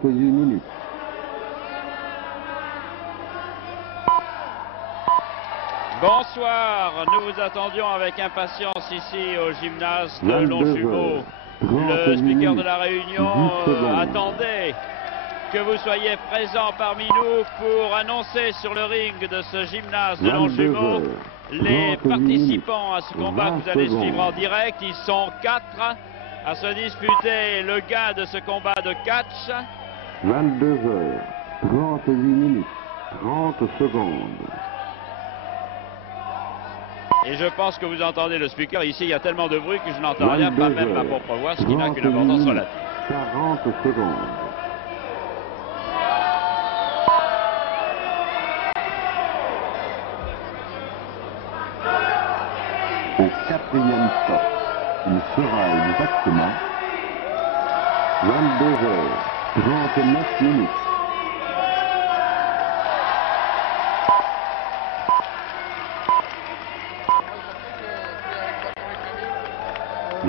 38 minutes. Bonsoir, nous vous attendions avec impatience ici au gymnase de Longjumeau. Le speaker de la Réunion attendait que vous soyez présents parmi nous pour annoncer sur le ring de ce gymnase de Longjumeau les participants à ce combat que vous allez suivre en direct. Ils sont 4 à se disputer le gain de ce combat de catch. 22h, 38 minutes, 30 secondes. Et je pense que vous entendez le speaker. Ici, il y a tellement de bruit que je n'entends rien, pas même ma propre voix, ce qui n'a qu'une importance relative. 40 secondes. Au 4e stop, il sera exactement 22h, 39 minutes.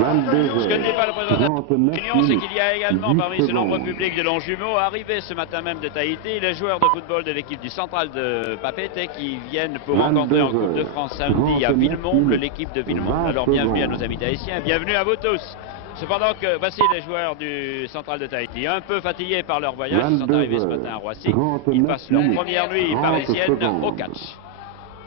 Ce que ne dit pas le président de l'Union, c'est qu'il y a également parmi ce nombreux public de Longjumeau, arrivé ce matin même de Tahiti, les joueurs de football de l'équipe du Central de Papeete qui viennent pour rencontrer en Coupe de France samedi à Villemomble, l'équipe de Villemomble. Alors bienvenue à nos amis tahitiens, bienvenue à vous tous. Cependant que voici les joueurs du Central de Tahiti, un peu fatigués par leur voyage, ils sont arrivés ce matin à Roissy, ils passent leur première nuit parisienne au catch.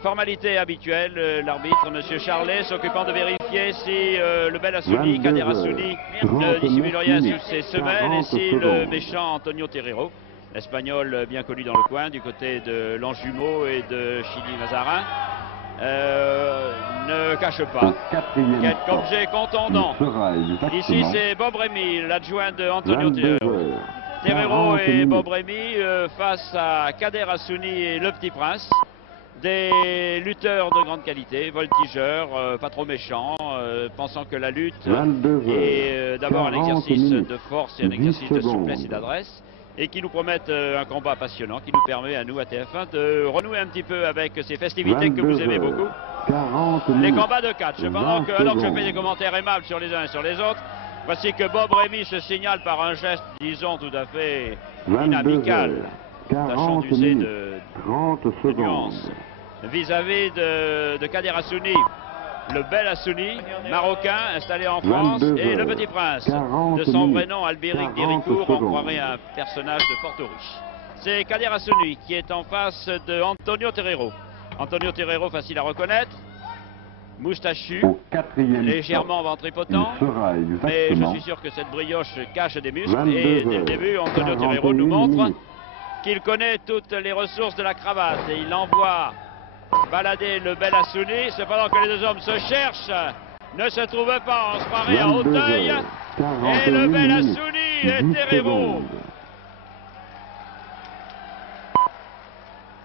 Formalité habituelle, l'arbitre, M. Charlet, s'occupant de vérifier si le bel Assouni, Kader Assouni, ne dissimule rien sur ses semelles et si le méchant Antonio Terrero, l'Espagnol bien connu dans le coin, du côté de Longjumeau et de Chili Mazarin, ne cache pas quelque objet contondant. Ici, c'est Bob Rémy, l'adjoint de Antonio Terrero. Terrero et Bob Rémy face à Kader Assouni et le Petit Prince. Des lutteurs de grande qualité, voltigeurs, pas trop méchants, pensant que la lutte est d'abord un exercice de force et un exercice de souplesse et d'adresse, et qui nous promettent un combat passionnant, qui nous permet à nous, à TF1, de renouer un petit peu avec ces festivités que vous aimez beaucoup. Les combats de catch. Pendant que, alors que je fais des commentaires aimables sur les uns et sur les autres, voici que Bob Rémy se signale par un geste, disons, tout à fait inamical, tâchant d'user de nuances vis-à-vis de Kader Assouni, le bel Assouni, marocain, installé en France, et le Petit Prince, de son vrai nom, Albéric Diricourt, on croirait un personnage de Porto-Riche. C'est Kader Assouni qui est en face de Antonio Terrero. Antonio Terrero, facile à reconnaître, moustachu, légèrement ventripotent, mais je suis sûr que cette brioche cache des muscles, et dès le début, Antonio Terrero nous montre qu'il connaît toutes les ressources de la cravate, et il envoie balader le bel Assouni. Cependant que les deux hommes se cherchent, ne se trouvent pas, on se croirait à Hauteuil, et le bel Assouni et Terrero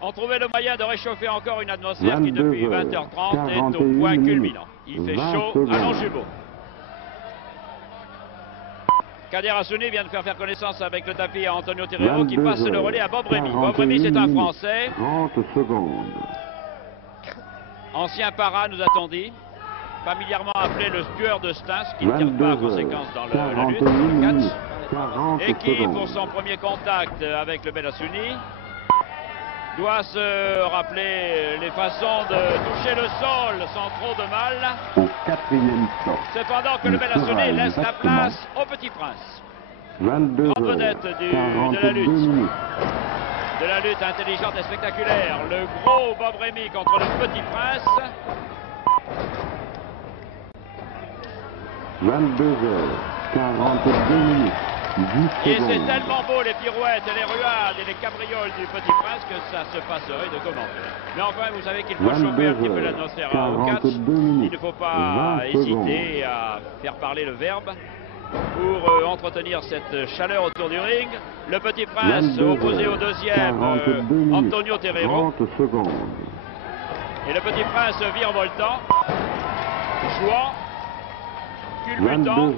ont trouvé le moyen de réchauffer encore une atmosphère qui depuis 20h30 est au point culminant. Il fait chaud à Longjumeau. Kader Assouni vient de faire connaissance avec le tapis à Antonio Terrero qui passe le relais à Bob Rémy. Bob Rémy, c'est un Français. 30 secondes. Ancien para, nous a-t-on dit. Familièrement appelé le tueur de Stein, ce qui ne tire pas à conséquence dans la lutte, le catch. Et qui, pour son premier contact avec le bel Assouni, doit se rappeler les façons de toucher le sol sans trop de mal. Au 4e stop. Cependant que le bel Assouni laisse la place au Petit Prince. Grande vedette de la lutte. De la lutte intelligente et spectaculaire. Le gros Bob Rémy contre le Petit Prince. 22h, 42 minutes. Et c'est tellement beau les pirouettes, les ruades et les cabrioles du Petit Prince que ça se passerait de commentaire. Mais enfin, vous savez qu'il faut chauffer un petit peu l'atmosphère au catch. Il ne faut pas hésiter à faire parler le verbe pour entretenir cette chaleur autour du ring. Le Petit Prince opposé au deuxième, Antonio Terrero. Et le Petit Prince virevoltant, jouant, culbutant,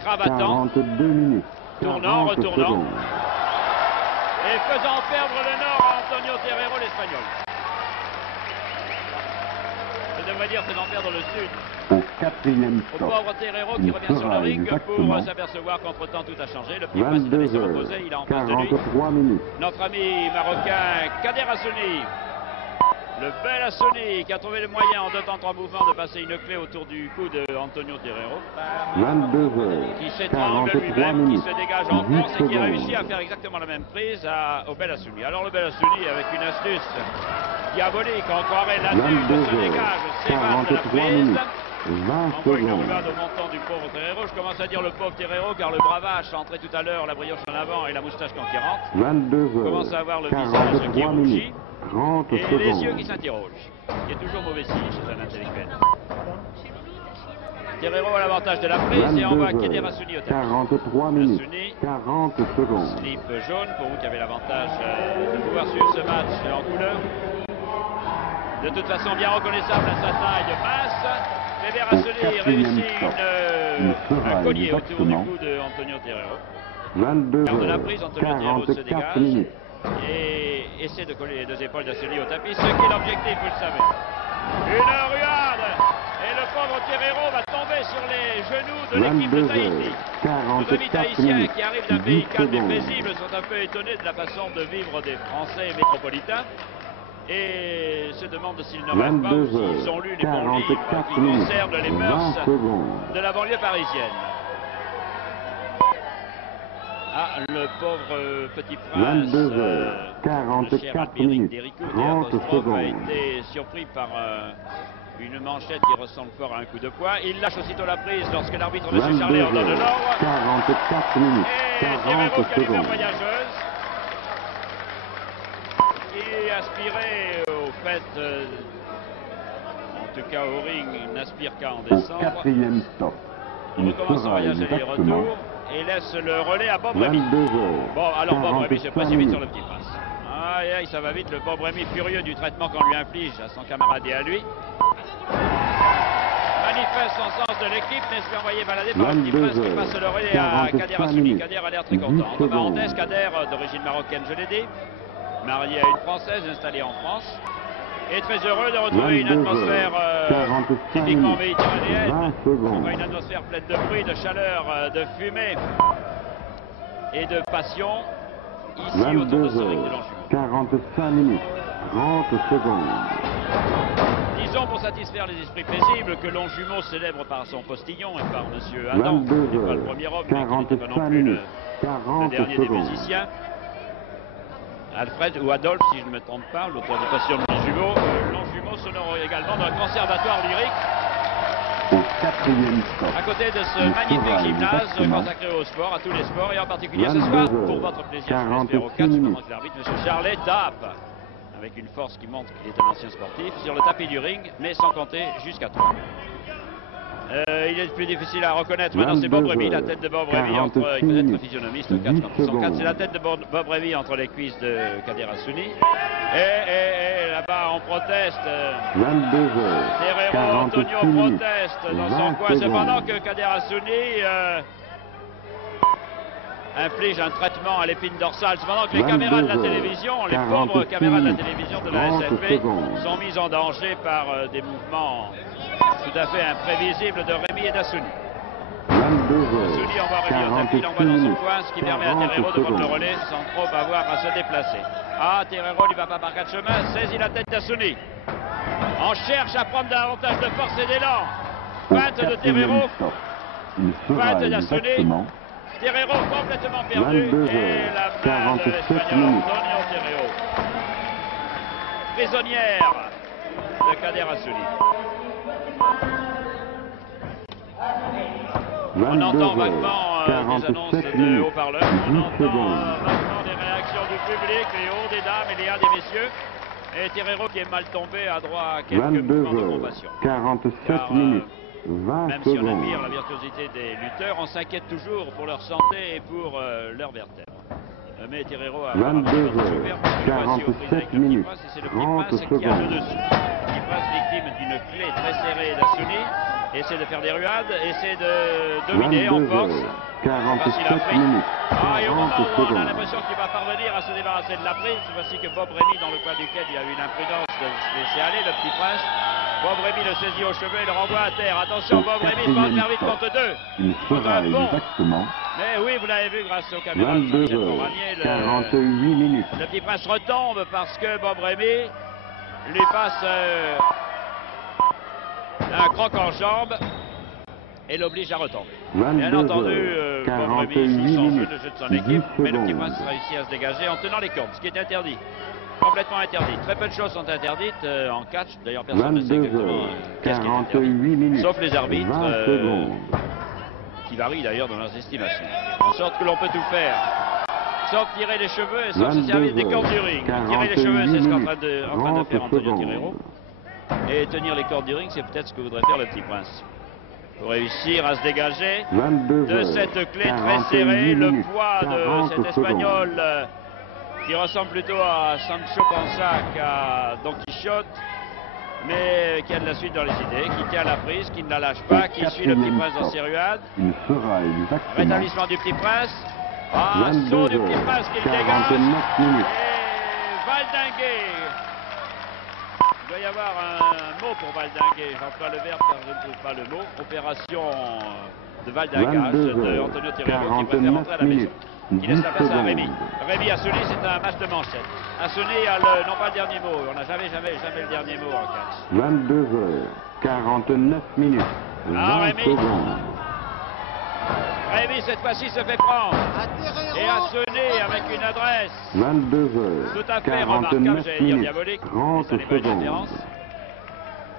cravatant, tournant, retournant, et faisant perdre le nord à Antonio Terrero, l'Espagnol. Le devrait dire c'est d'en perdre le sud. Au quatrième Au stop, pauvre Terreiro qui il revient sur le sera ring exactement pour s'apercevoir qu'entre-temps tout a changé. Le petit prince devait se reposer, il a en face de lui 43 minutes. notre ami marocain Kader Assouni. Le bel Assouni qui a trouvé le moyen en 2 temps 3 mouvements de passer une clé autour du cou de Antonio Terreiro. 22 Qui heures, s'étrangle 43 lui-même, qui minutes. se dégage en 10 course et qui secondes. réussit à faire exactement la même prise au bel Assouni. Alors le bel Assouni avec une astuce diabolique, on croirait l'adulte 22 se heures, dégage, s'évade de la 43 prise. minutes. 20 Envoie une secondes. roulade au montant du pauvre Terreiro. Je commence à dire le pauvre Terreiro car le bravache entré tout à l'heure, la brioche en avant et la moustache conquérante. 22 On commence à heures, avoir le visage qui 43 rougit minutes. 30 et les yeux qui secondes. s'interrogent. Il est toujours mauvais signe chez un intellectuel. Terreiro a l'avantage de la prise et envoie 22 Kader heures, Assouni au tapis. 43 minutes. Assouni, 40 secondes. slip jaune pour vous qui avez l'avantage de pouvoir suivre ce match en couleur. De toute façon bien reconnaissable à sa taille masse. Kader Assouni réussit un collier autour du cou de Antonio Terreiro. 22 Lors de la heures, prise, Antonio Terreiro se 44 dégage minutes. et essaie de coller les 2 épaules d'Assouni au tapis, ce qui est l'objectif, vous le savez. Une ruade et le pauvre Terreiro va tomber sur les genoux de l'équipe de 22 Tahiti. heures, Nos amis 44 tahitiens minutes. qui arrivent d'un 10 pays calme et secondes. paisible sont un peu étonnés de la façon de vivre des Français métropolitains et se demandent s'ils ne rêvent pas 22 ou s'ils heures, ont lu les bons livres 44 qui minutes. concernent les 20 mœurs secondes. de la banlieue parisienne. Ah, le pauvre petit prince, 22 heures, le cher 44 Albéric minutes. Déricourt, 30 a secondes. été surpris par une manchette qui ressemble fort à un coup de poing. Il lâche aussitôt la prise lorsque l'arbitre M. 22 Charlet ordonne heures, l'ordre. 44 minutes. Et Terreiro 40 qui a l'humeur secondes. voyageuse, qui aspirait au fait, en tout cas au ring, n'aspire qu'à en Au descendre. quatrième stop, On il recommence son fera voyage exactement aller-retour et laisse le relais à Bob Rémy. 22 heures, Bon, alors Bob Rémy se 45 précipite minutes. sur le petit prince. Aïe, aïe, ça va vite. Le Bob Rémy furieux du traitement qu'on lui inflige à son camarade et à lui. Manifeste son sens de l'équipe, mais se fait envoyer balader par le petit 22 prince qui heures, passe le relais à 45 Kader Assouni. minutes. Kader a l'air très 10 content. En secondes. parenthèse, Kader, d'origine marocaine, je l'ai dit, marié à une Française installée en France, est très heureux de retrouver une 22 atmosphère heures, 45 typiquement minutes. méditerranéenne. 20 secondes. Une atmosphère pleine de bruit, de chaleur, de fumée et de passion ici autour de 22 ce ring de heures, Longjumeau. 45 minutes. 30 secondes. Disons pour satisfaire les esprits paisibles que Longjumeau célèbre par son postillon et par M. Adam, 22 qui n'est pas le heures, premier homme, mais qui n'était pas non 45 plus minutes. le 40 dernier des secondes. musiciens. Alfred ou Adolphe, si je ne me trompe pas, l'auteur du postillon de Longjumeau. Longjumeau s'honore également dans le conservatoire lyrique, Au quatrième stop, à côté de ce il magnifique fera gymnase exactement consacré au sport, à tous les sports, et en particulier ce 22 soir, heures, pour votre plaisir, je l'espère, au 46 catch, pendant minutes. que l'arbitre, M. Charlet, tape, avec une force qui montre qu'il est un ancien sportif, sur le tapis du ring, mais sans compter jusqu'à 3. Il est plus difficile à reconnaître. Maintenant, c'est Bob 22 Rémy, la heures, tête de Bob Rémy entre. Il 46 peut être minutes, physionomiste, 4 10 contre 4. secondes. C'est la tête de Bob Rémy entre les cuisses de Kader Assouni. Et là-bas, on proteste. 22 heures, Terreiro 46 Antonio minutes. proteste dans 20 son coin. Cependant secondes. que Kader Assouni inflige un traitement à l'épine dorsale. Cependant que les 22 caméras de la heures, télévision, les 46 pauvres caméras de la minutes, télévision de la 30 SFP secondes. sont mises en danger par des mouvements tout à fait imprévisibles de Rémy et d'Assouni. 22 Assouni heures, envoie Rémy au tapis, 46 il envoie dans son minutes. coin, ce qui permet à 40 Terreiro de prendre le secondes. relais sans trop avoir à se déplacer. Ah, Terreiro n'y va pas par 4 chemins, saisit la tête d'Assouni. On cherche à prendre davantage de force et d'élan. Au Feinte de quatrième Terreiro. stop, il fera Feinte d'Assouni. exactement Terreiro complètement perdu 22 et heures, la main de 47 l'Espagnol minutes. Antonio Terreiro. Prisonnière de Kader Assouni. On 22 entend heures, vaguement des annonces 47 de minutes. haut-parleurs. On 10 entend secondes. vaguement des réactions du public, les hauts des dames et les hauts des messieurs. Et Terreiro qui est mal tombé a droit à quelques 22 mouvements de heures, compassion. 47 Car, minutes. 20 Même si on secondes. admire la virtuosité des lutteurs, on s'inquiète toujours pour leur santé et pour leurs vertèbres. Mais Terreiro a 22 super, heures, parce que le voici aux prises avec 47 le petit minutes. prince, et c'est le petit 30 prince qui a le secondes. dessus. Le petit prince victime d'une clé très serrée d'Assouni, essaie de faire des ruades, essaie de dominer en 22 force. heures, Facile à 47 prise. minutes. Ah, et au moment 40 où on a secondes. l'impression qu'il va parvenir à se débarrasser de la prise, voici que Bob Rémy, dans le coin duquel il a eu l'imprudence de se laisser aller, le petit prince, Bob Rémy le saisit aux cheveux et le renvoie à terre. Attention, Bob Rémy passe vers vite contre 2. Il fera exactement Mais oui, vous l'avez vu grâce aux caméras de 22 Jean-Michel heures, Pomranier. 48 minutes. Le petit prince retombe parce que Bob Rémy lui passe un croc en jambe et l'oblige à retomber. Bien entendu, Bob Rémy joue son jeu, le jeu de son équipe, mais le petit prince réussit à se dégager en tenant les cordes, ce qui est interdit. Complètement interdit. Très peu de choses sont interdites en catch. D'ailleurs, personne ne sait exactement qu'est-ce qui est interdit. Sauf les arbitres, qui varient d'ailleurs dans leurs estimations. En sorte que l'on peut tout faire. Sauf tirer les cheveux et sauf se servir des cordes du ring. Tirer les cheveux, c'est ce qu'en train de faire Antonio Terrero. Et tenir les cordes du ring, c'est peut-être ce que voudrait faire le petit prince. Pour réussir à se dégager de cette clé très serrée, le poids de cet Espagnol qui ressemble plutôt à Sancho Panza qu'à Don Quichotte, mais qui a de la suite dans les idées, qui tient la prise, qui ne la lâche pas, qui suit le petit prince dans ses ruades. Rétablissement du petit prince. Ah, saut du petit prince qui le dégage. Et valdingué. Il doit y avoir un mot pour valdinguer. J'emploie le verbe car je ne trouve pas le mot. Opération de valdingage de Antonio Terrero qui va faire rentrer à la maison. Qui laisse la place à Rémy. Rémy Assouni, c'est un match de manchette. Assouni a non pas le dernier mot. On n'a jamais le dernier mot en catch. 22 heures, 49 minutes. 20 secondes. Rémy, cette fois-ci, se fait prendre. Et Assouni avec une adresse 22 heures, tout à fait remarquable, j'allais dire diabolique. 30 secondes.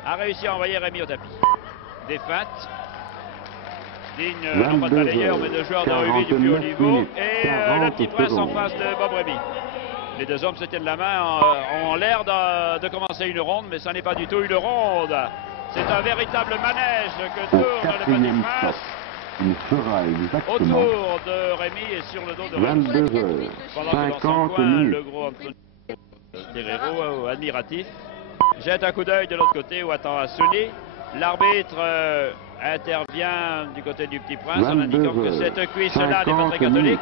A réussi à envoyer Rémy au tapis. Des feintes. Digne non pas de balayeur mais de joueur de rugby du plus haut niveau. Et le petit prince en face de Bob Rémy. Les deux hommes se tiennent la main, ont l'air de commencer une ronde, mais ça n'est pas du tout une ronde. C'est un véritable manège que tourne le petit prince. Il fera exactement autour de Rémy et sur le dos de Rémy. 22 heures, Pendant que dans son 50 coin, minutes. le gros Antonio Terrero, admiratif, jette un coup d'œil de l'autre côté où attend Assouni. L'arbitre intervient du côté du petit prince en indiquant que cette cuisse-là n'est pas très catholique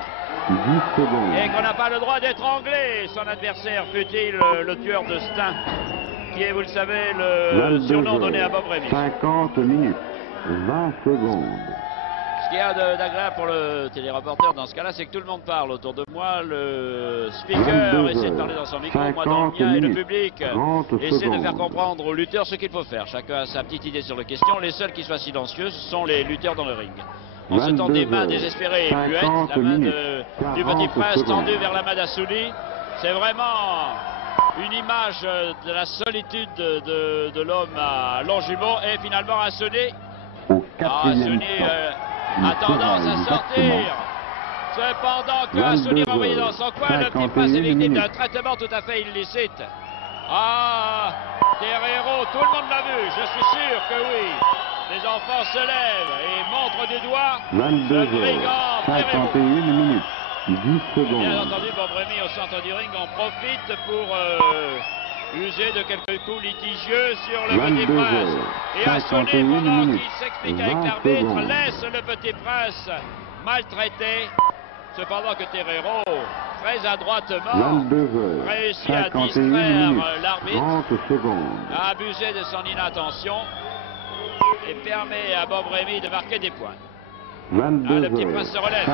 et qu'on n'a pas le droit d'étrangler son adversaire, fût-il le tueur de Stein, qui est, vous le savez, le surnom donné à Bob Rémy. 50 minutes, 20 secondes. Ce qu'il y a d'agréable pour le téléreporter dans ce cas-là, c'est que tout le monde parle autour de moi. Le speaker essaie de parler dans son micro, moi dans le mien, et le public essaie de faire comprendre aux lutteurs ce qu'il faut faire. Chacun a sa petite idée sur la question. Les seuls qui soient silencieux, ce sont les lutteurs dans le ring. On se tend des mains désespérées et muettes, la main du petit prince tendue vers la main d'Assouni. C'est vraiment une image de la solitude de l'homme à Longjumeau. Et finalement, Assouni a tendance à sortir. Cependant que Assouni est envoyé dans son coin, le petit prince est victime d'un traitement tout à fait illicite. Ah, Terrero, tout le monde l'a vu, je suis sûr que oui. Les enfants se lèvent et montrent du doigt 22 le heures, brigand 51 Terrero. minutes, 10 secondes. Bien entendu, Bob Rémy au centre du ring en profite pour user de quelques coups litigieux sur le petit prince. Et Assouni, pendant qu'il s'explique avec l'arbitre, laisse le petit prince maltraité. Cependant que Terrero, très adroitement, réussit à distraire l'arbitre, à abuser de son inattention et permet à Bob Rémy de marquer des points. Le petit prince se relève.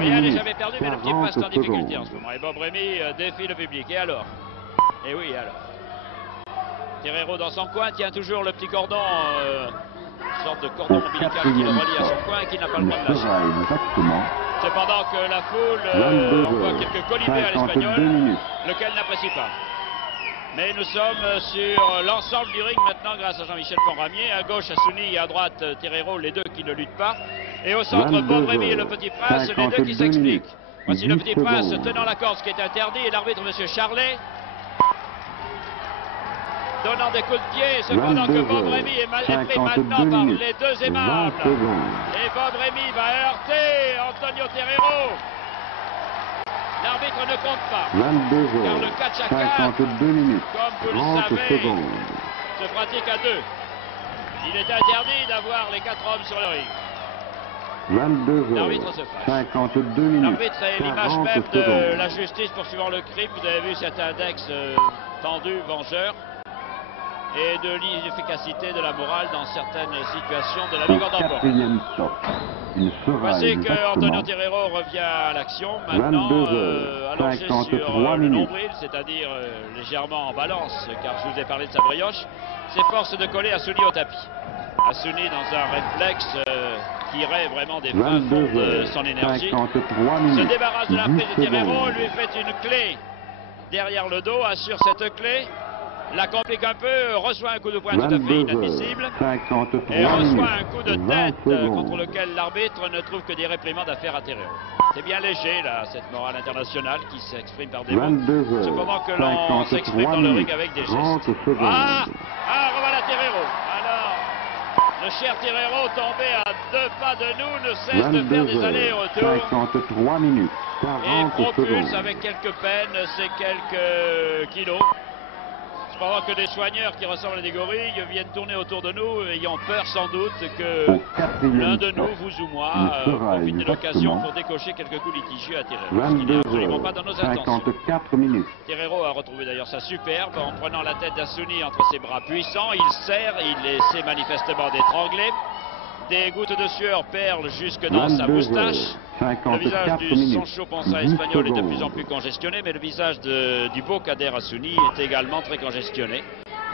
Rien n'est jamais perdu, mais le petit prince est en difficulté en ce moment. Et Bob Rémy défie le public. Et alors? Et oui, alors. Terrero dans son coin tient toujours le petit cordon, une sorte de cordon ombilical qui le relie à son coin et qui n'a pas le droit de lâcher. Cependant que la foule envoie quelques colibés à l'Espagnol, lequel n'apprécie pas. Mais nous sommes sur l'ensemble du ring maintenant grâce à Jean-Michel Pomranier. À gauche, Assouni et à droite, Terrero, les deux qui ne luttent pas. Et au centre, Bob Rémy et le petit prince, les deux qui s'expliquent. Voici le petit prince tenant la corde, ce qui est interdit, et l'arbitre, M. Charlet, donnant des coups de pied, cependant que Bob Rémy est pris maintenant par les deux aimables. Et Bob Rémy va heurter Antonio Terrero. L'arbitre ne compte pas, car le catch à 4, comme vous le savez, se pratique à 2. Il est interdit d'avoir les 4 hommes sur le ring. L'arbitre se fâche. L'arbitre est l'image même de la justice poursuivant le crime. Vous avez vu cet index tendu, vengeur. et de l'inefficacité de la morale dans certaines situations de la Ligue en d'emploi. Quatrième stop. Il sera Voici que exactement Antonio Terrero revient à l'action maintenant, 22 allongé sur 53 le minutes. nombril, c'est-à-dire légèrement en balance, car je vous ai parlé de sa brioche, s'efforce de coller Assouni au tapis. Assouni dans un réflexe qui irait vraiment des fins fonds de son énergie. 53 minutes. Se débarrasse de la prise de 10 Terrero, secondes. lui fait une clé derrière le dos, assure cette clé, la complique un peu, reçoit un coup de poing tout à fait 22 inadmissible. 53 Et reçoit minutes. un coup de 20 tête secondes. contre lequel l'arbitre ne trouve que des réprimandes à faire à Terrero. C'est bien léger là, cette morale internationale qui s'exprime par des mots. 22 Cependant que l'on s'exprime 53 dans le ring minutes. avec des 30 gestes. secondes. Revoilà Terrero. Alors, le cher Terrero tombé à 2 pas de nous ne cesse de faire des allers-retours 53 minutes. et 40 propulse secondes. avec quelques peines ces quelques kilos. Pendant que des soigneurs qui ressemblent à des gorilles viennent tourner autour de nous, ayant peur sans doute que Au quatrième l'un de nous, stop. vous ou moi, Il sera profite de l'occasion exactement pour décocher quelques coups litigieux à Terrero. Ce qui n'est 22 absolument pas dans nos intentions. 54 minutes. Terrero a retrouvé d'ailleurs sa superbe en prenant la tête d'Assouni entre ses bras puissants. Il serre, il essaie manifestement d'étrangler. Des gouttes de sueur perlent jusque dans sa 22 moustache. Le visage 54 du minutes. Sancho Panza 10 espagnol est de secondes. plus en plus congestionné, mais le visage du beau Kader Assouni est également très congestionné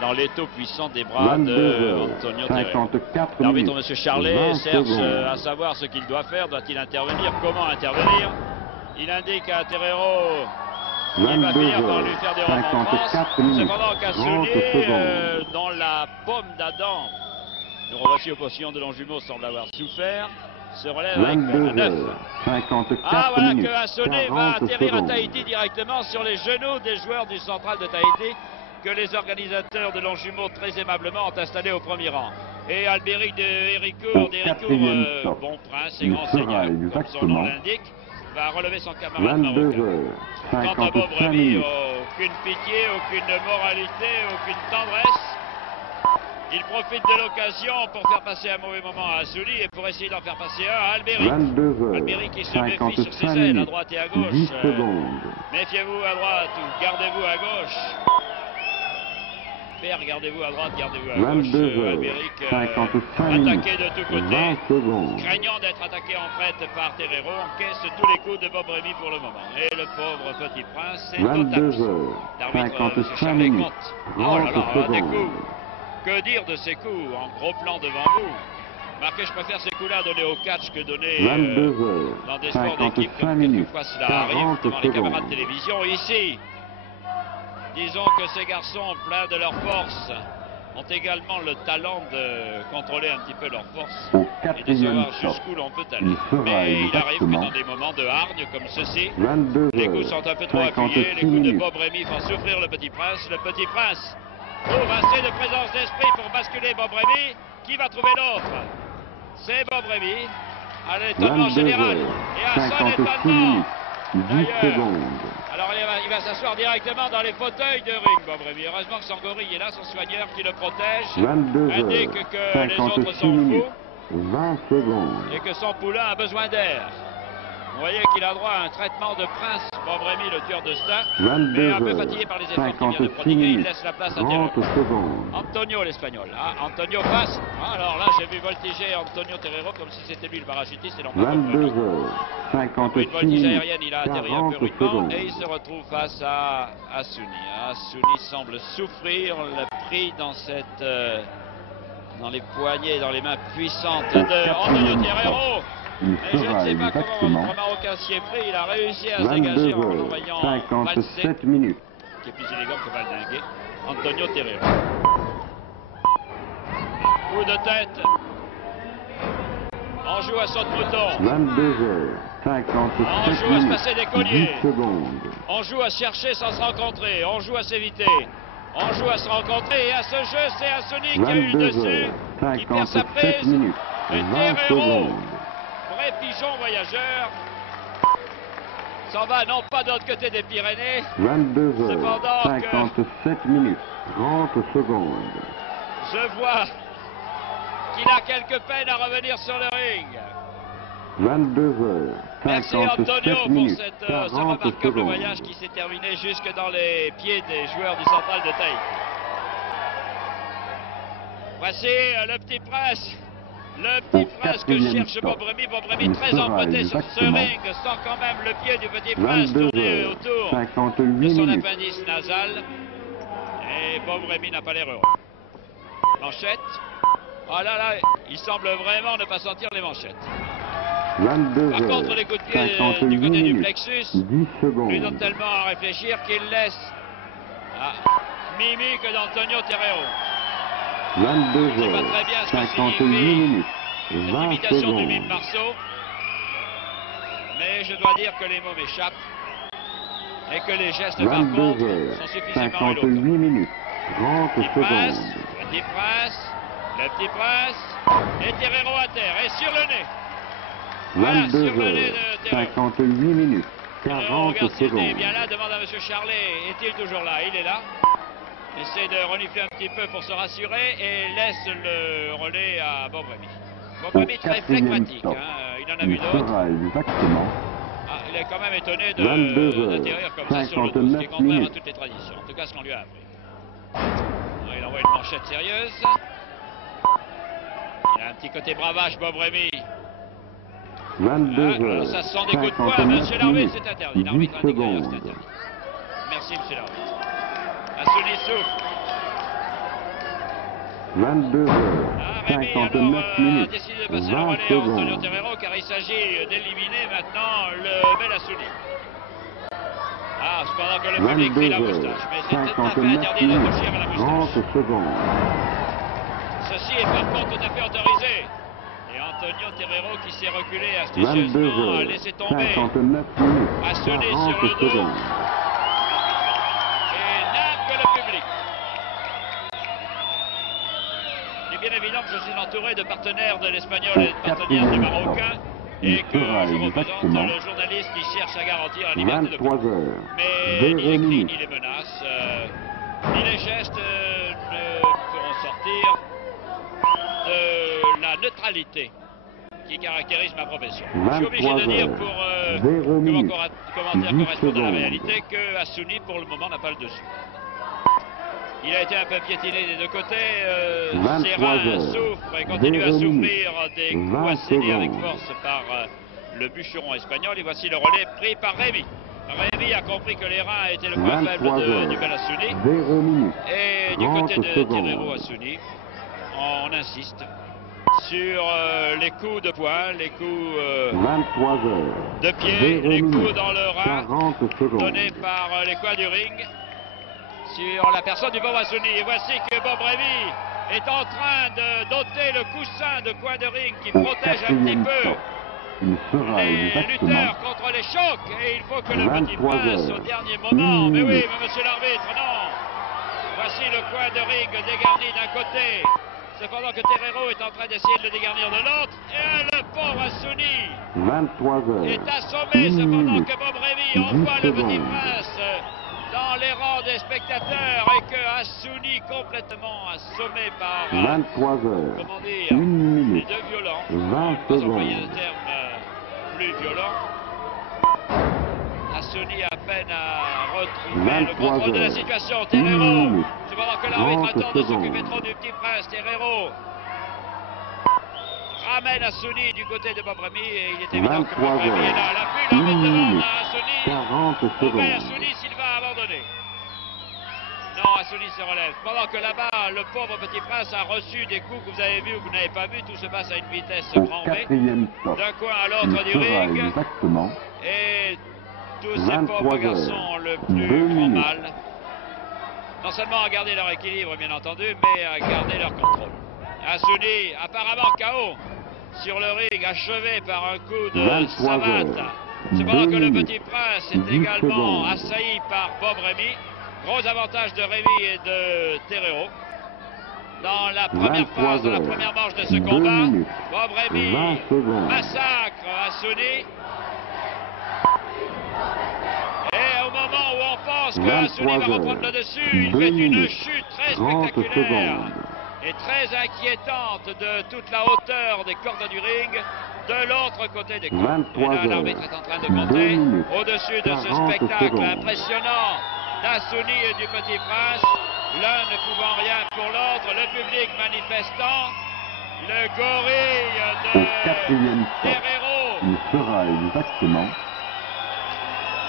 dans l'étau puissant des bras 22 de Antonio Terrero. 54 L'arbitre, minutes. M. Charlet, 20 cherche secondes. à savoir ce qu'il doit faire. Doit-il intervenir? Comment intervenir? Il indique à Terrero qu'il va 22 finir par lui faire des remontrances. 54 minutes. Cependant 30 qu'Assouni, secondes. dans la paume d'Adam, le revoici au postillon de Longjumeau, semble avoir souffert, se relève avec 22 9. 54 Voilà minutes. que Assouni va 40 atterrir à secondes. Tahiti directement sur les genoux des joueurs du central de Tahiti que les organisateurs de Longjumeau très aimablement ont installé au premier rang. Et Albéric de Héricourt, quatrième stop. bon prince et Il grand sera seigneur, comme son exactement nom l'indique, va relever son camarade 22 marocain. Quant à Bob 55 Remy, minutes. aucune pitié, aucune moralité, aucune tendresse. Il profite de l'occasion pour faire passer un mauvais moment à Assouni et pour essayer d'en faire passer un à Albéric. 22 Albéric qui se méfie sur ses 55 ailes à minutes. droite et à 10 gauche. secondes. Méfiez-vous à droite ou gardez-vous à gauche. Père, gardez-vous à droite, gardez-vous à gauche. 22 Albéric 55 minutes. attaqué de tous 20 côtés. secondes. Craignant d'être attaqué en fait par Terrero, encaisse tous les coups de Bob Remy pour le moment. Et le pauvre petit prince est au 22 tapis. L'arbitre, M. 55 Charlet, minutes. compte. 30 des secondes. coups. Que dire de ces coups en gros plan devant vous? Marquez, je préfère ces coups-là donnés au catch que donnés 22 dans des sports d'équipe 55 comme minutes. quelquefois cela arrive 40 devant les caméras de secondes. télévision. Ici, disons que ces garçons pleins de leur force ont également le talent de contrôler un petit peu leur force Au et de quatrième savoir stop. jusqu'où l'on peut aller. Il sera Mais il arrive que exactement dans des moments de hargne comme ceci, 22 les coups sont un peu trop appuyés, les 56 coups de minutes. Bob Remy font souffrir le petit prince. Le petit prince trouve assez de présence d'esprit pour basculer Bob Remy. Qui va trouver l'autre? C'est Bob Remy, à l'étonnement 22 général. Et à son 56 étonnement, minutes. 10 d'ailleurs. secondes. alors il va s'asseoir directement dans les fauteuils de ring, Bob Remy. Heureusement que son gorille est là, son soigneur qui le protège. 22 Indique que les autres 56 sont minutes. fous 20 secondes. et que son poulain a besoin d'air. Vous voyez qu'il a droit à un traitement de prince, Bob Remy, le tueur de star. 22 Mais un peu fatigué par les efforts qu'il vient de 56 prodiguer, il minutes. laisse la place à Terrero. 30 secondes. Antonio l'espagnol. Antonio passe. Alors là, j'ai vu voltiger Antonio Terrero comme si c'était lui le parachutiste et non pas Bob 22 Remy. Après une 56 voltige minutes. aérienne, il a atterri un 40 peu rudement secondes. et il se retrouve face à Assouni. Assouni semble souffrir le prix dans cette, dans les poignets, dans les mains puissantes de Antonio Terrero. Il Et je ne sera sais pas comment exactement notre Marocain s'y est pris. Il a réussi à se dégager en 22 l'envoyant 57 minutes. qui est plus élégant que valdinguer. Antonio Terrero. Coup de tête. On joue à saut de mouton. 22 57 On joue à se minutes. passer des colliers. 10 secondes. On joue à chercher sans se rencontrer. On joue à s'éviter. On joue à se rencontrer. Et à ce jeu, c'est Assouni qui a eu le 22 dessus. Qui perd sa 57 prise. minutes. Et 20 Terrero, secondes. vrai pigeon voyageur, s'en va non pas de l'autre côté des Pyrénées. 22 Cependant que- 57 minutes. 30 secondes. Je vois qu'il a quelques peines à revenir sur le ring. 22 Merci Antonio 57 pour minutes. ce 40 remarquable secondes. voyage qui s'est terminé jusque dans les pieds des joueurs du central de Tahiti. Voici le petit prince. Le petit prince que cherche Bob Remy. Bob Remy très emporté sur ce ring, sans quand même le pied du petit prince tourner autour de son appendice nasal. Et Bob Remy n'a pas l'air heureux. Manchette. Oh là là, il semble vraiment ne pas sentir les manchettes. 22 Par contre, les coups de pied du côté du plexus, 10 secondes. lui donne tellement à réfléchir qu'il laisse mimique d'Antonio Terrero. 22 Je sais pas heures, très bien ce que 58 signifie minutes, cette 20 imitation de secondes. Mime Marceau. Mais je dois dire que les mots m'échappent et que les gestes par 22 contre heures, sont suffisamment 58 éloquents. minutes, 30 Petit prince, secondes. petit prince, le petit prince, et Terrero à terre, et sur le nez. Voilà, 22 sur le nez heures, de Terrero. 58 minutes, Terrero 40 regarde s'il est secondes. bien là, demande à M. Charlet, est-il toujours là? Il est là. Essaie de renifler un petit peu pour se rassurer et laisse le relais à Bob Remy. Bob Remy très flegmatique, hein, il en a vu Il d'autres. sera exactement Il est quand même étonné 22 heures, d'atterrir comme ça sur le dos, ce qui est 59 contraire à minutes. toutes les traditions, en tout cas ce qu'on lui a appris. Il envoie une manchette sérieuse. Il a un petit côté bravache, Bob Remy. 22 heures, Ça sent des coups de poing, 59 monsieur l'arbitre, minutes, c'est interdit. 10 L'arbitre indique d'ailleurs, c'est secondes. interdit. Merci, monsieur l'arbitre. Assouni souffle. 22 heures, Rémi 59 a minutes, décidé de passer le 20 relais à Antonio secondes. Terrero car il s'agit d'éliminer maintenant le bel Assouni. Cependant que le public crie la 22 moustache, heures, mais c'est tout à fait 59 interdit de minutes, toucher à la 30 moustache. secondes. Ceci est par contre tout à fait autorisé. Et Antonio Terrero qui s'est reculé 22 astucieusement a heures, laissé tomber 59 minutes, Assouni sur 40 le dos secondes. et nargue le public. Il est bien évident que je suis entouré de partenaires de l'espagnol et de partenaires du marocain et que je représente le journaliste qui cherche à garantir la liberté de 23 presse. heures, Mais ni les 0 cris, minutes, ni les menaces, ni les gestes ne pourront sortir de la neutralité qui caractérise ma profession. Je suis obligé de dire pour que mon commentaire 10 corresponde à la secondes. réalité que Assouni pour le moment n'a pas le dessus. Il a été un peu piétiné des deux côtés, 23 ses reins heures, souffrent et continuent à 0 souffrir des coups 20 assénés avec secondes. force par le bûcheron espagnol. Et voici le relais pris par Rémi. Rémi a compris que les reins étaient le point faible 23 heures, du bel Assouni. 0 minutes, Et du 30 côté de secondes. Terrero Assouni, on insiste sur les coups de poing, les coups 23 heures, de pied, 0 les coups minutes, dans le rein 40 secondes. donnés par les coins du ring sur la personne du Bob Assouni. Et voici que Bob Remy est en train de doter le coussin de coin de ring qui Au protège un petit 4e peu temps, il sera les exactement lutteurs contre les chocs. Et il faut que le petit 23 prince heures, au dernier moment. 1 Mais oui, minute. mais monsieur l'arbitre, non. Voici le coin de ring dégarni d'un côté. Cependant que Terrero est en train d'essayer de le dégarnir de l'autre. Et le pauvre Assouni 23 heures, est assommé 1 cependant minute, que Bob Remy 10 envoie le petit secondes. prince dans les rangs des spectateurs et que Assouni complètement assommé par 23 heures, comment dire 1 les minute, deux violents, 20 pas employer de secondes. terme plus violent. Assouni a peine à retrouver le 23 contrôle de la heures, situation. 1 Terrero, minute, cependant que l'arbitre 30 attend de s'occuper secondes. trop du petit prince. Terrero ramène Assouni du côté de Bob Remy et il est évident que 23 Bob Remy est heures, là. La pluie 1 l'emmène devant minute, Assouni. 40 Enfin, secondes. Assouni s'il va abandonner. Non, Assouni se relève. Pendant que là-bas, le pauvre petit prince a reçu des coups que vous avez vus ou que vous n'avez pas vus. Tout se passe à une vitesse Au grand V. 4e temps, D'un coin à il l'autre du sera ring. exactement Et tous ces 23 pauvres heures, garçons, le 2 plus grand minutes. mal, non seulement à garder leur équilibre, bien entendu, mais à garder leur contrôle. Assouni, apparemment KO sur le ring, achevé par un coup de 23 savate. heures, Cependant 2 que le minutes, petit prince est 10 également secondes. assailli par Bob Remy. Gros avantage de Remy et de Terrero. Dans la première 23 phase, dans la heures, première manche de ce 2 combat, minutes, Bob Remy 20 secondes. massacre Assouni. Et au moment où on pense que 23 Assouni va reprendre le heures, dessus, il 2 fait une minutes, chute très 30 spectaculaire secondes. et très inquiétante de toute la hauteur des cordes du ring de l'autre côté des cordes. 23 Et là, heures, l'arbitre est en train de 2 compter minutes, au-dessus de ce 40 spectacle secondes. impressionnant d'Assouni et du petit prince. l'un ne pouvant rien pour l'autre, le public manifestant, le gorille Au quatrième stop, Terreiro. il sera exactement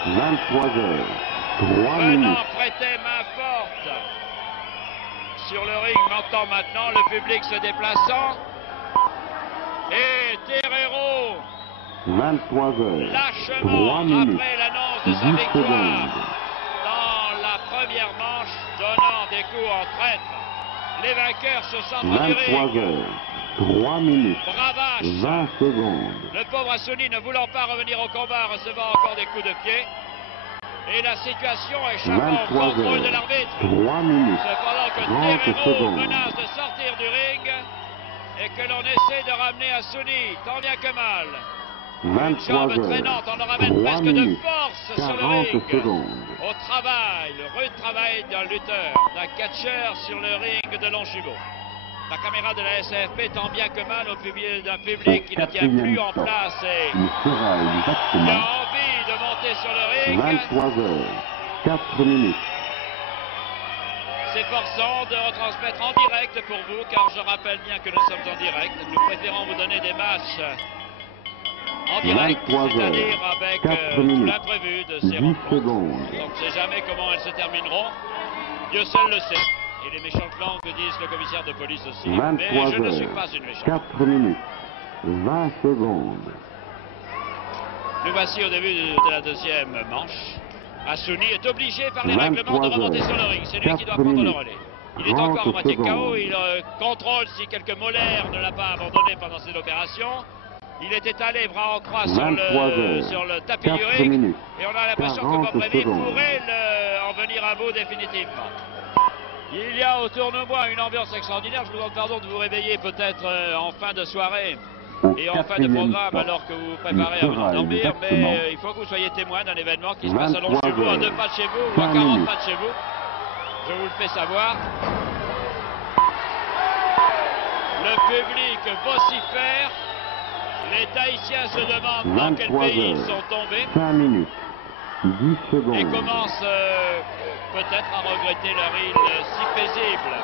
23h, 3 Venant minutes. prêter main forte sur le ring, m'entend maintenant le public se déplaçant. Et Terreiro, 23h, 3 lâchement minutes, après l'annonce de 10 sa victoire secondes. dans la première manche, donnant des coups en traître. Les vainqueurs se sentent du ring. 23h, 3 minutes, Bravache. 20 secondes. Le pauvre Assouni ne voulant pas revenir au combat, recevant encore des coups de pied. Et la situation échappant au contrôle de 23h, l'arbitre. 3 minutes, Cependant que 30 Terreiro secondes. menace de sortir du ring et que l'on essaie de ramener Assouni, tant bien que mal. Une jambe 23h, traînante, on en ramène 3 presque de minutes, force sur le 40 ring. secondes. Au travail, le rude travail d'un lutteur, d'un catcheur sur le ring de Longjumeau. La caméra de la SAFP tant bien que mal au public d'un public qui ne tient plus en place et Il sera qui a exactement envie de monter sur le ring. 23h, 4 minutes. S'efforçant de retransmettre en direct pour vous, car je rappelle bien que nous sommes en direct. Nous préférons vous donner des matchs en direct, 23 c'est-à-dire heures, avec 4 tout minutes, l'imprévu de ces 10 rencontres. secondes. Donc on ne sait jamais comment elles se termineront. Dieu seul le sait. Et les méchantes langues disent le commissaire de police aussi. Mais 23 je ne suis heures, pas une méchante. 4 minutes, 20 secondes. Nous voici au début de la deuxième manche. Assouni est obligé par les règlements de 23 remonter heures, sur le ring. C'est lui qui doit 4 prendre le minutes, relais. Il est encore à 30 moitié KO. secondes. Il contrôle si quelques molaires ne l'a pas abandonné pendant cette opération. Il est étalé bras en croix sur 23 heures, sur le tapis du 4 ring. minutes, Et on a l'impression que 40 Bob Rémy secondes. pourrait en venir à bout définitivement. Il y a autour de moi une ambiance extraordinaire. Je vous demande pardon de vous réveiller peut-être en fin de soirée Au et en fin de quatrième programme stop, alors que vous vous préparez à vous sera endormir. Mais exactement il faut que vous soyez témoin d'un événement qui se passe à 23 Longjumeau, à 2 heures, pas de chez vous ou à 5 40 minutes. pas de chez vous. Je vous le fais savoir. Le public vocifère. Les Tahitiens se demandent dans quel 23 pays ils heures, sont tombés 5 minutes, 10 secondes. et commencent peut-être à regretter leur île si paisible.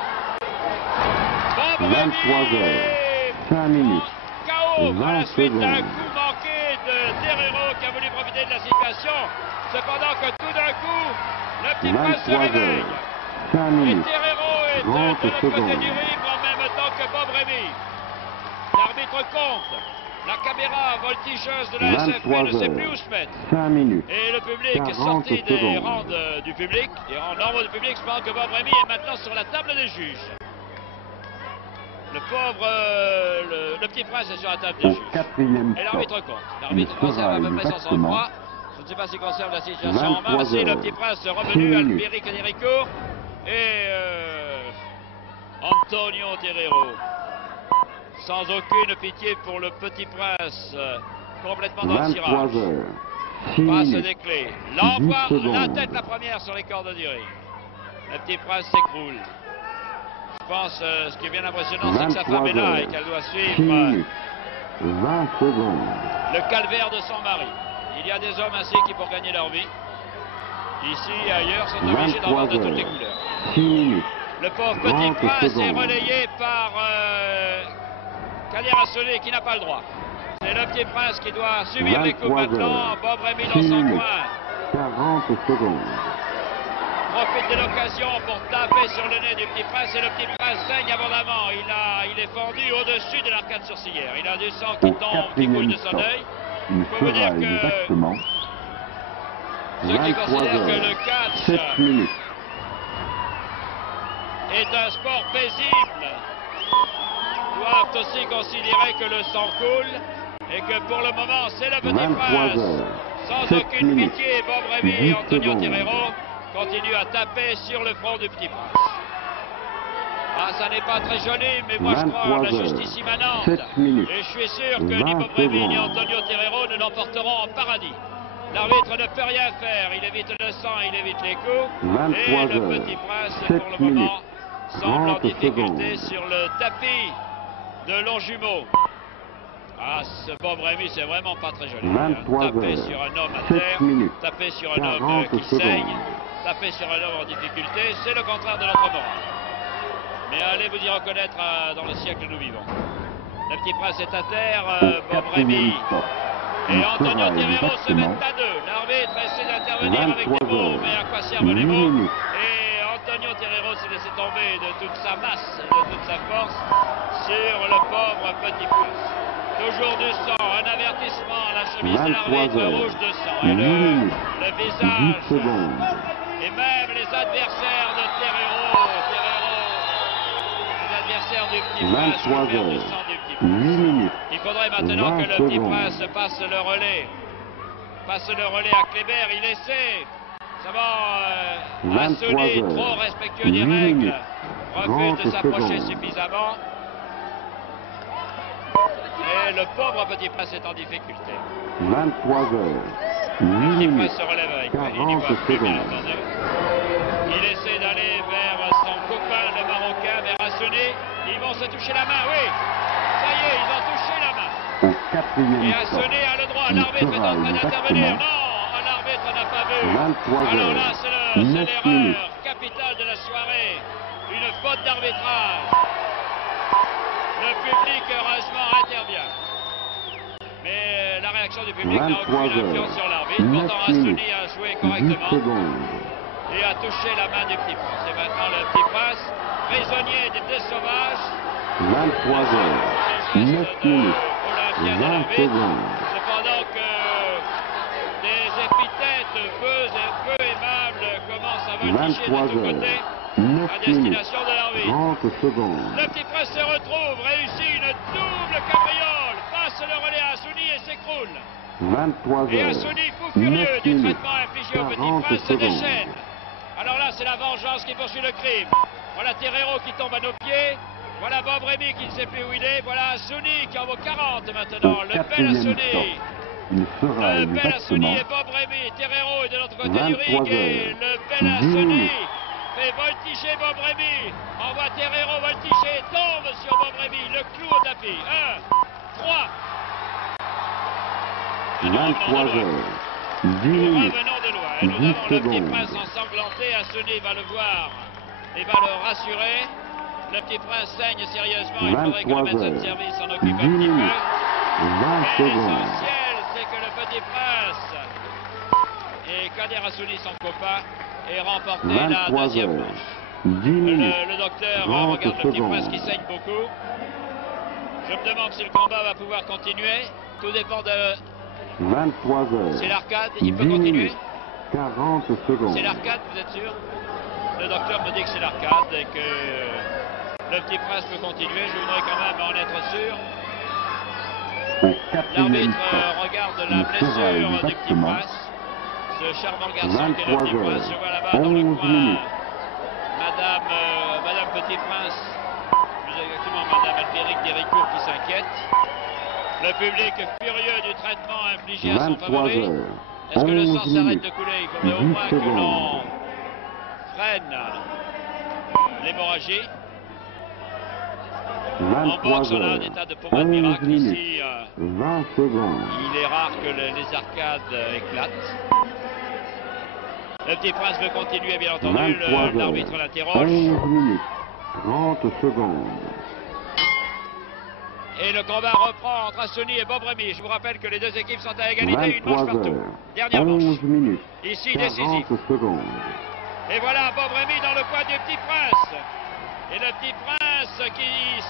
Bob 23 Rémy, heures, 5 minutes, KO à 20 la suite d'un secondes. coup manqué de Terreiro qui a voulu profiter de la situation. Cependant que tout d'un coup, le petit prince se 23 réveille. heures, 5 Et minutes, Terreiro est de 30 l'autre côté secondes. du ring en même temps que Bob Rémy. L'arbitre compte. La caméra voltigeuse de la SFP 23 ne sait plus heures, où se mettre. 5 minutes, Et le public 40 sorti des secondes. rangs du public, des rangs normaux du public, je pense que Bob Rémy est maintenant sur la table des juges. Le pauvre, le petit prince est sur la table des au juges. quatrième Et stop. l'arbitre compte. L'arbitre Il conserve à sera peu près son exactement sang-froid. Je ne sais pas s'il conserve la situation en main. 23 Voici le heures, petit prince 6 revenu, minutes. Albéric Enrico et Antonio Terreiro. Sans aucune pitié pour le petit prince, complètement dans le 23 tirage. heures, 6 Passe minutes, des clés. 10 L'envoie la secondes. tête la première sur les cordes du ring. Le petit prince s'écroule. Je pense, ce qui est bien impressionnant, c'est que sa 23 femme est là et heures, qu'elle doit 6 suivre minutes, 20 secondes. le calvaire de son mari. Il y a des hommes ainsi qui, pour gagner leur vie, ici et ailleurs, sont obligés d'en 23 voir de toutes les heures, couleurs. 6 minutes, Le pauvre petit 30 prince est secondes. relayé par Kader Assolé qui n'a pas le droit. C'est le petit prince qui doit subir les coups 23 maintenant. heures, Bob Rémy 6 dans son minutes, coin 40 secondes. profite de l'occasion pour taper sur le nez du petit prince et le petit prince saigne abondamment. Il est fendu au-dessus de l'arcade sourcilière. Il a du sang qui Au tombe, qui coule quatrième de son stop, œil. il Faut vous sera dire que exactement ceux qui 23 considèrent que heures, le catch 7 minutes. est un sport paisible doivent aussi considérer que le sang coule et que pour le moment c'est le petit 23 prince. heures, Sans 7 aucune minutes, pitié, Bob Rémy 10 et Antonio secondes. Terreiro continuent à taper sur le front du petit prince. Ah, ça n'est pas très joli, mais moi je crois en la 23 heures, justice immanente. 7 minutes, Et je suis sûr que ni 20 Bob Rémy ni secondes. Antonio Terreiro ne l'emporteront en paradis. L'arbitre ne peut rien faire, il évite le sang, il évite les coups. 23 Et le heures, petit prince, 7 pour le moment, minutes, semble en 30 difficulté secondes. sur le tapis de Longjumeau. Ah, ce Bob Rémy, c'est vraiment pas très joli. 23 Taper heures, sur un homme à 7 terre, minutes, taper sur un homme 40 qui saigne, secondes. taper sur un homme en difficulté, c'est le contraire de notre morale. Mais allez vous y reconnaître dans le siècle que nous vivons. Le Petit Prince est à terre, Bob Rémy et Antonio Terrero se mettent à deux. L'arbitre essaie d'intervenir avec des mots, mais à quoi servent les mots? Et Antonio Terrero s'est laissé tomber de toute sa masse et de toute sa force sur le pauvre Petit Prince. Toujours du sang, un avertissement, la chemise de l'arbitre rouge de sang et le visage. Et même les adversaires de Terrero, les adversaires du Petit Prince, ont perdu du sang du Petit Prince. Il faudrait maintenant que le Petit Prince passe le relais. Passe le relais à Kléber, il essaie. Assouni, trop respectueux des règles, refuse de s'approcher suffisamment. Et le pauvre Petit Prince est en difficulté. 23 heures. Le Petit Prince se relève avec lui, il n'y voit plus, bien entendu. Il essaie d'aller vers son copain, le Marocain, vers Assouni. Ils vont se toucher la main, oui. Ça y est, ils ont touché la main. Au quatrième et Assouni a le droit, l'arbitre est en train d'intervenir. Non, l'arbitre n'a pas vu. Alors là, c'est l'erreur capitale de la soirée. Une faute d'arbitrage. Le public, heureusement, intervient. Mais la réaction du public n'a aucune influence sur l'arbitre. Pourtant, Assouni a joué correctement et a touché la main du Petit Prince. Et maintenant, le Petit Prince, prisonnier des deux sauvages. 23 heures. 9 minutes. 20 secondes. Cependant que des épithètes peu aimables commencent à voltiger de tous côtés à destination de l'arbitre. 30 secondes. Le Petit Prince se retrouve, réussit une double cabriole, passe le relais à Assouni et s'écroule. 23 heures. Et Assouni, fou furieux du traitement infligé au Petit Prince, se déchaîne. Alors là, c'est la vengeance qui poursuit le crime. Voilà Terrero qui tombe à nos pieds. Voilà Bob Rémy qui ne sait plus où il est. Voilà Assouni qui en vaut 40 maintenant. Le bel Assouni. Le bel Assouni et Bob Rémy. Terrero est de l'autre côté du ring. Et le bel Assouni fait voltiger Bob Rémy. Envoie Terrero voltiger. Tombe sur Bob Rémy. Le clou au tapis. 1, 3. 23 heures. 10 minutes. Revenons de loin. Et nous avons le Petit Prince ensanglanté. Assouni va le voir et va le rassurer. Le Petit Prince saigne sérieusement, il faudrait que le médecin de service s'en occupe un petit peu. Et l'essentiel, c'est que le Petit Prince et Kader Assouni, son copain, aient remporté la deuxième manche. Le docteur regarde le Petit Prince qui saigne beaucoup. Je me demande si le combat va pouvoir continuer. Tout dépend de... 23 heures. C'est l'arcade, il peut continuer. 40 secondes. C'est l'arcade, vous êtes sûr? Le docteur me dit que c'est l'arcade et que... Le Petit Prince peut continuer, je voudrais quand même en être sûr. L'arbitre regarde la blessure du Petit Prince. Ce charmant garçon qui est le Petit Prince. Je vois là-bas dans le coin Madame Petit Prince, plus exactement Madame Albéric d'Héricourt qui s'inquiète. Le public furieux du traitement infligé à son favori. Est-ce que le sang s'arrête de couler? Il faudrait au moins que l'on freine l'hémorragie. En boxe, on a un état de pommade miracle ici. 20 secondes. Il est rare que les arcades éclatent. Le Petit Prince veut continuer, bien entendu. L'arbitre l'interroge. 11 minutes. 30 secondes. Et le combat reprend entre Assouni et Bob Rémy. Je vous rappelle que les deux équipes sont à égalité, une manche partout. Dernière manche. 11 minutes. Ici, décisif. 40 secondes. Et voilà Bob Rémy dans le coin du Petit Prince. Et le Petit Prince qui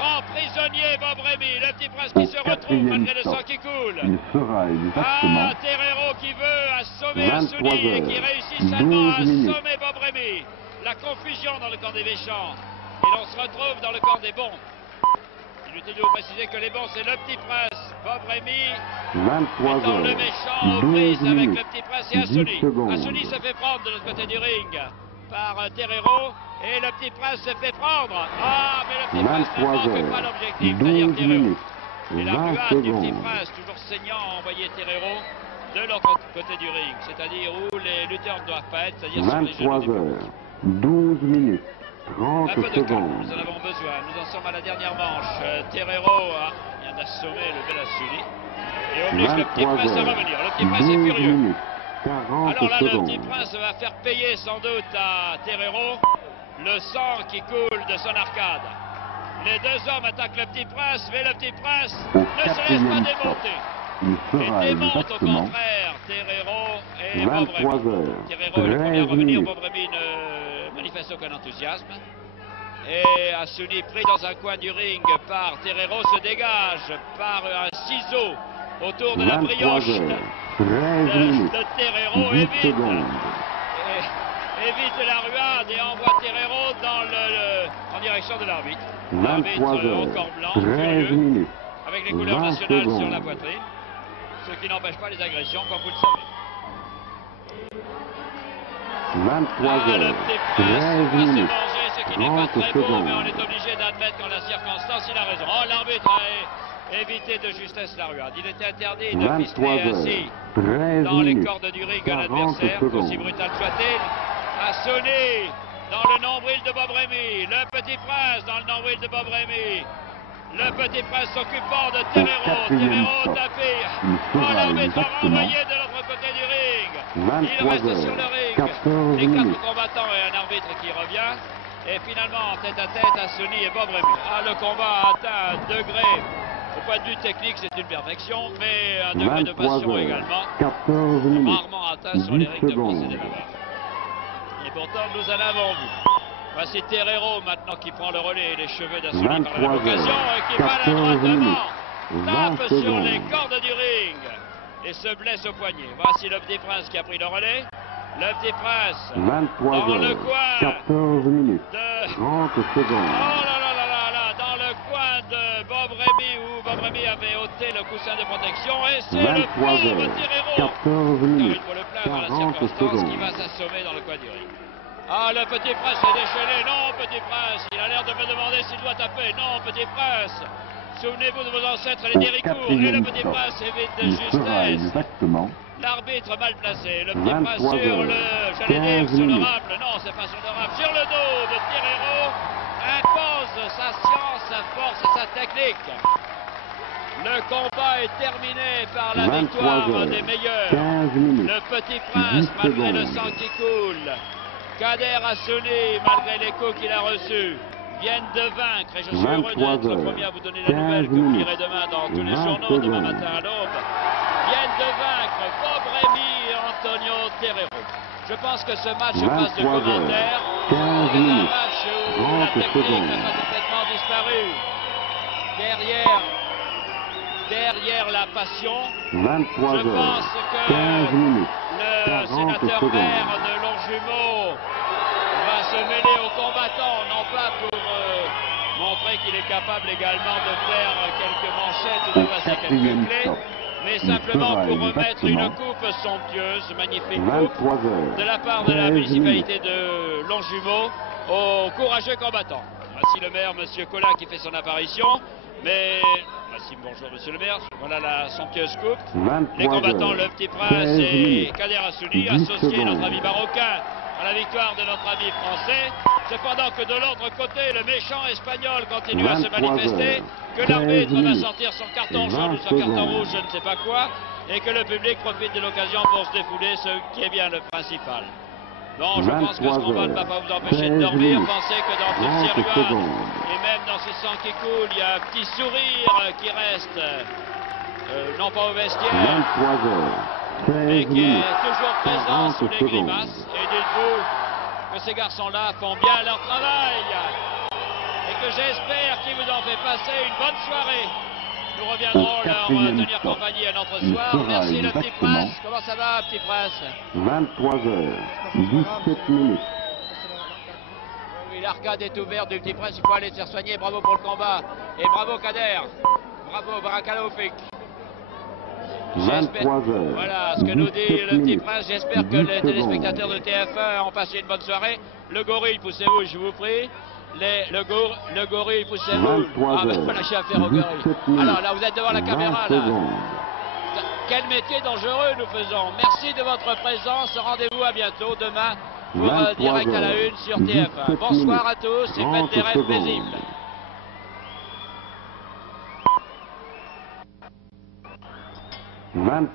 rend prisonnier Bob Rémy. Le Petit Prince qui se retrouve malgré le sang qui coule. Il sera exactement. Terrero qui veut assommer Assouni et qui réussit seulement à assommer Bob Rémy. La confusion dans le camp des méchants. Et l'on se retrouve dans le camp des bons. Inutile de vous préciser que les bons, c'est le Petit Prince, Bob Rémy, 23 étant heures. le méchant aux prises avec le Petit Prince et Assouni. Secondes. Assouni se fait prendre de l'autre côté du ring par Terrero et le Petit Prince se fait prendre. Ah, mais le Petit Prince ne manque pas l'objectif, c'est-à-dire Terrero. Et la ruade du Petit Prince, toujours saignant, a envoyé Terrero de l'autre côté du ring, c'est-à-dire où les lutteurs ne doivent pas être, c'est-à-dire sur les genoux 23 du public. heures. 12 minutes. 30 Un peu de calme, secondes. nous en avons besoin. Nous en sommes à la dernière manche. Terrero vient d'assommer le bel Assouni et oblige le Petit Prince à revenir. Le Petit Prince est furieux. Alors là, le Petit secondes. Prince va faire payer sans doute à Terreiro le sang qui coule de son arcade. Les deux hommes attaquent le Petit Prince, mais le Petit Prince Au ne se laisse pas quatrième démonter. Il Et sera démonte au exactement contraire Terreiro et 23 Bob Remy. heures, Terreiro est le premier à 13 revenir, minutes. Bob Remy ne manifeste aucun enthousiasme. Et Assouni, pris dans un coin du ring par Terreiro, se dégage par un ciseau autour de la 23 brioche heures, 13 minutes, de Terreiro, 10 évite, secondes. évite la ruade et envoie Terreiro en direction de l'arbitre. L'arbitre 23 au heures, corps blanc, 13 furieux, minutes, avec les couleurs 20 nationales sur la secondes. poitrine, ce qui n'empêche pas les agressions, comme vous le savez. 23 Le heures, Petit Prince 13 va se minutes, manger, ce qui n'est pas 30 très beau, secondes. mais on est obligé d'admettre qu'en la circonstance, il a raison. Oh, l'arbitre a évité de justesse la ruade. Il était interdit de 23 fister ainsi heures, 13 dans les minutes, cordes du ring un 40 adversaire, secondes. aussi brutal soit-il, a sonné dans le nombril de Bob Remy. Le Petit Prince dans le nombril de Bob Remy. Le Petit Prince s'occupant de Terreiro. quatrième Terreiro stop. tapé. Il Oh, sera l'arbitre a exactement renvoyé de l'autre côté du ring. 23 Il reste sur le heures, ring. 14 Les minutes. quatre combattants et un arbitre qui revient. Et finalement, en tête à tête, Assouni et Bob Remy. Ah, le combat a atteint un degré. Au point de vue technique, c'est une perfection, mais un degré de 23 passion heures, également, 14 minutes, rarement atteint sur les 10 rings de France et secondes. des Navarres. Et pourtant, nous en avons vu. Voici Terreiro maintenant qui prend le relais et les cheveux d'Assouni par la 23 même occasion heures, et qui maladroitement 14 minutes, 20 tape sur les secondes. cordes du ring et se blesse au poignet. Voici le Petit Prince qui a pris le relais. Le Petit Prince 23 dans le heures, coin 14 minutes, de... 30 Oh secondes. là là là là là, dans le coin de Bob Remy où Bob Remy avait ôté le coussin de protection et c'est le 23 pauvre heures, Terreiro. 14 Car minutes, il faut le plaindre à la 40 circonstance qui secondes. va s'assommer dans le coin du ring. Ah, le Petit Prince est déchaîné. Non, Petit Prince, il a l'air de me demander s'il doit taper. Non, Petit Prince, souvenez-vous de vos ancêtres, les Au Déricourt. Et le quatrième Petit stop, Prince évite de il sera justesse. exactement L'arbitre mal placé. Le Petit Prince 23 sur heures, le, j'allais dire, 15 sur le minutes. rable. Non, c'est pas sur le rable. Sur le dos de Terreiro impose sa science, sa force et sa technique. Le combat est terminé par la 23 victoire heures, des meilleurs. 15 minutes, Le Petit Prince, 10 malgré le secondes. sang qui coule. Kader Assouni, malgré les coups qu'il a reçus, viennent de vaincre. Et je suis heureux 23 d'être le heures, premier à vous donner la 15 nouvelle que vous minutes, lirez demain dans tous les 20 journaux, demain secondes. matin à l'aube. Viennent de vaincre Bob Remy et Antonio Terreiro. Je pense que ce match passe de 23 commentaires. heures, 15 C'est un minutes, match où la 30 technique secondes. n'a pas complètement disparu. Derrière la passion, 23 je heures, pense que 15 minutes, le 40 sénateur secondes. maire de Longjumeau va se mêler aux combattants, non pas pour montrer qu'il est capable également de faire quelques manchettes ou de Au passer quatrième quelques clés, stop, mais il simplement sera pour remettre une exactement coupe somptueuse, magnifique coupe, 23 heures, de la part de la 13 municipalité de Longjumeau aux courageux combattants. Voici le maire, Monsieur Collin, qui fait son apparition, mais... Voici, bonjour Monsieur le maire, voilà la somptueuse coupe. 23 Les combattants, heures, le Petit Prince 13 et minutes, Kader Assouni, 10 associés secondes. notre ami marocain à la victoire de notre ami français. Cependant que de l'autre côté, le méchant espagnol continue à se 23 manifester, heures, que 13 l'arbitre va minutes, sortir son carton jaune ou 20 son carton secondes. rouge, je ne sais pas quoi, et que le public profite de l'occasion pour se défouler, ce qui est bien le principal. Non, je pense que ce 23 combat ne va heures, pas vous empêcher de 13 dormir. minutes, Pensez que dans toutes ces 30 ruades, secondes. et même dans ces sangs qui coulent, il y a un petit sourire qui reste, non pas au vestiaire, 23 heures, mais 13 qui minutes, est toujours présent 40 sous les secondes. grimaces. Et dites-vous que ces garçons-là font bien leur travail et que j'espère qu'ils vous ont fait passer une bonne soirée. Nous reviendrons Au leur quatrième tenir stop, compagnie un autre il soir. sera Merci le Petit exactement Prince. Comment ça va, Petit Prince? 23 heures, 17 minutes, Oui, l'arcade est ouverte du Petit Prince. Il faut aller se faire soigner. Bravo pour le combat. Et bravo Kader. Bravo Barakaloufik. 23 heures, Voilà ce que nous dit 17 le Petit minutes, Prince. J'espère que 10 les secondes. téléspectateurs de TF1 ont passé une bonne soirée. Le gorille, poussez-vous, je vous prie. Le gorille, poussez-vous. 23 Ah ben heures, voilà, j'ai affaire au gorille. 17 minutes, Alors là, vous êtes devant la 20 caméra là. secondes. Quel métier dangereux nous faisons. Merci de votre présence. Rendez-vous à bientôt demain pour 23 Direct à la heures, Une sur TF1. 17 Bonsoir à minutes, tous et 30 faites des rêves secondes. paisibles. 23